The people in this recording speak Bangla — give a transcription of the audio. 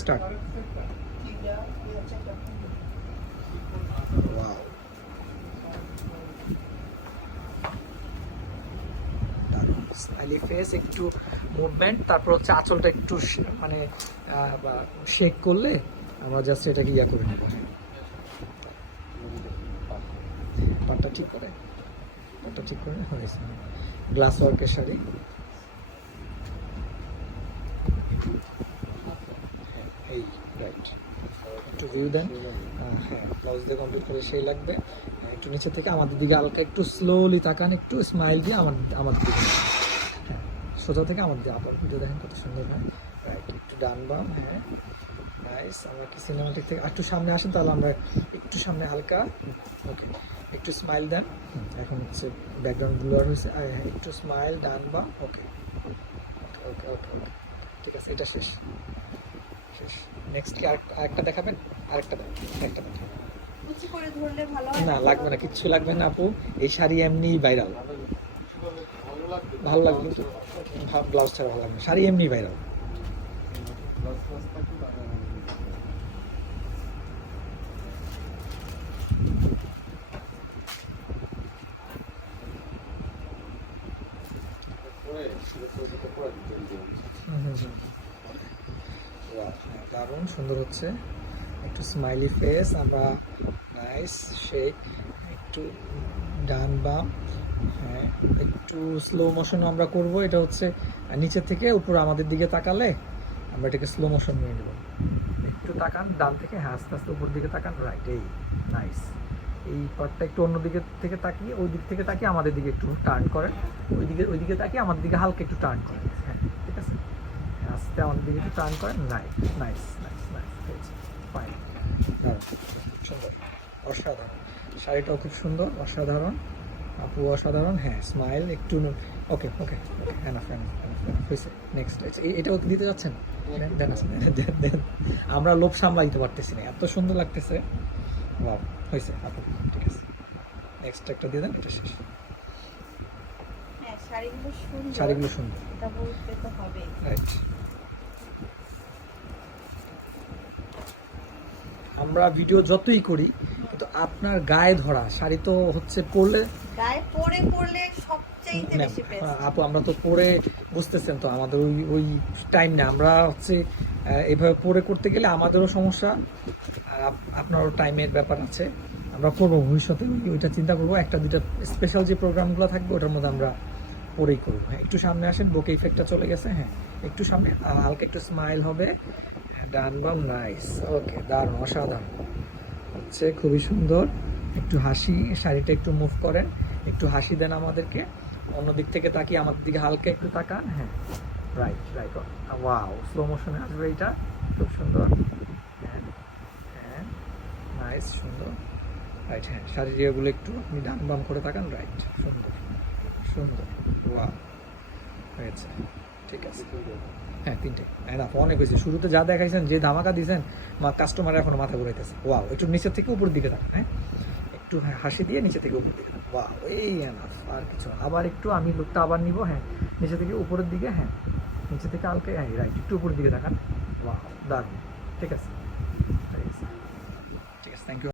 স্টার্ট স্মাইলি ফেস একটু মুভমেন্ট তারপর হচ্ছে আঁচলটা একটু মানে শেক করলে আমরা জাস্ট এটাকে ইয়া করে নেব। পাটটা ঠিক করে? পাটটা ঠিক করে? হয়েছে গ্লাস ওয়ার্কের শাড়ি। রাইট একটু ভিউ দেন। হ্যাঁ ব্লাউজ দিয়ে কমপ্লিট করে সেই লাগবে। হ্যাঁ, একটু নিচে থেকে আমাদের দিকে হালকা একটু স্লোলি তাকান একটু স্মাইল দিয়ে আমার আমাদের দিকে। হ্যাঁ সোজা থেকে আমার দিকে আপনার ভিডিও দেখেন কত সুন্দর হয়। রাইট একটু ডান বাম হ্যাঁ। নাইস আমরা কি সিনেমাটিক থেকে একটু সামনে আসেন তাহলে আমরা একটু সামনে হালকা। ওকে একটু স্মাইল দেন। এখন হচ্ছে ব্যাকগ্রাউন্ড ব্লুয়ার হয়েছে। হ্যাঁ, একটু স্মাইল ডান ওকে ওকে ওকে ওকে ওকে ঠিক আছে এটা শেষ। শেষ। নেক্সট কি আর আরেকটা দেখাবেন? আরেকটা ধরলে ভালো হয়? না লাগবে না কিচ্ছু লাগবে না আপু। এই শাড়ি এমনি ভাইরাল ভালো লাগবে। ব্লাউজ ছাড়া ভালো লাগবে না। শাড়ি এমনি ভাইরাল দারুণ, সুন্দর হচ্ছে। একটু স্মাইলি ফেস আমরা নাইস শেক একটু ডান বাম হ্যাঁ একটু স্লো মোশন আমরা করব। এটা হচ্ছে নিচের থেকে উপর আমাদের দিকে তাকালে আমরা এটাকে স্লো মোশন নিয়ে নেব। একটু তাকান, ডান থেকে হ্যাঁ আস্তে আস্তে উপর দিকে তাকান রাইট এই নাইস এই পার্টটা একটু অন্য দিকে থেকে তাকিয়ে, ওই দিক থেকে তাকিয়ে আমাদের দিকে একটু টার্ন করেন। ওই দিকে ওই দিকে তাকিয়ে আমাদের দিকে হালকা একটু টার্ন করেন। আস্তে আমাদের দিকে একটু টার্ন করেন? Nice nice nice nice fine সুন্দর। অসাধারণ। শাড়িটাও খুব সুন্দর অসাধারণ। আপু অসাধারণ হ্যাঁ স্মাইল একটু okay okay okay enough enough enough হয়েছে। নেক্সট এটাও কি দিতে যাচ্ছেন? দেন, দেন আমরা লোভ সামলাইতে পারতেছি না। এত সুন্দর লাগতেছে। বাহ হয়েছে আপু। ঠিক আছে। নেক্সট একটা দিয়ে দেন এটা শেষ। হ্যাঁ শাড়িগুলো সুন্দর। শাড়িগুলো সুন্দর। এটা রাইট আমরা ভিডিও যতই করি কিন্তু আপনার গায়ে ধরা শাড়ি তো হচ্ছে পরলে গায়ে পরে পরলে সবচেয়ে বেশি আপু আমরা তো পরে বুঝতেছেন তো আমাদের ওই ওই টাইম না আমরা হচ্ছে এভাবে পরে করতে গেলে আমাদেরও সমস্যা আর আপ- আপনারও টাইমের ব্যাপার আছে। আমরা করব ভবিষ্যতে ওইটা চিন্তা করব। একটা দুইটা স্পেশাল যে প্রোগ্রামগুলো থাকবে ওটার মধ্যে আমরা পরেই করব। হ্যাঁ একটু সামনে আসেন বোকে ইফেক্টটা চলে গেছে হ্যাঁ একটু সামনে হালকা একটু স্মাইল হবে। হ্যাঁ, ডান বাম নাইস ওকে দারুণ, অসাধারণ। হচ্ছে খুবই সুন্দর। একটু হাসি, শাড়িটা একটু মুভ করেন। একটু হাসি দেন আমাদেরকে। অন্য দিক থেকে তাকিয়ে আমাদের দিকে হালকা একটু তাকান। হ্যাঁ রাইট রাইট ওয়াও স্লো মোশনে আসবে এটা। খুব সুন্দর। হ্যাঁ হ্যাঁ নাইস সুন্দর। রাইট হ্যাঁ শাড়ির ইয়েগুলো একটু আপনি ডান বাম করে তাকান। রাইট সুন্দর সুন্দর। ওয়াও হয়েছে। ঠিক আছে। হ্যাঁ তিনটে। এনাফ অনেক হয়েছে। শুরুতে যা দেখাইছেন, যে ধামাকা দিয়েছেন, মা কাস্টমার এখন মাথা ঘুরাইতেছে। ওয়াও একটু নিচের থেকে উপর দিকে থাক হ্যাঁ? একটু হ্যাঁ হাসি দিয়ে নিচে থেকে উপর দিকে ওয়াও এই এনাফ আর কিছু আবার একটু আমি লোকটা আবার নিব হ্যাঁ? নিচে থেকে উপরের দিকে হ্যাঁ? নিচে থেকে হালকা হ্যাঁ রাইট একটু উপরের দিকে তাকান ওয়াও দারুণ। ঠিক আছে। ঠিক আছে। Thank you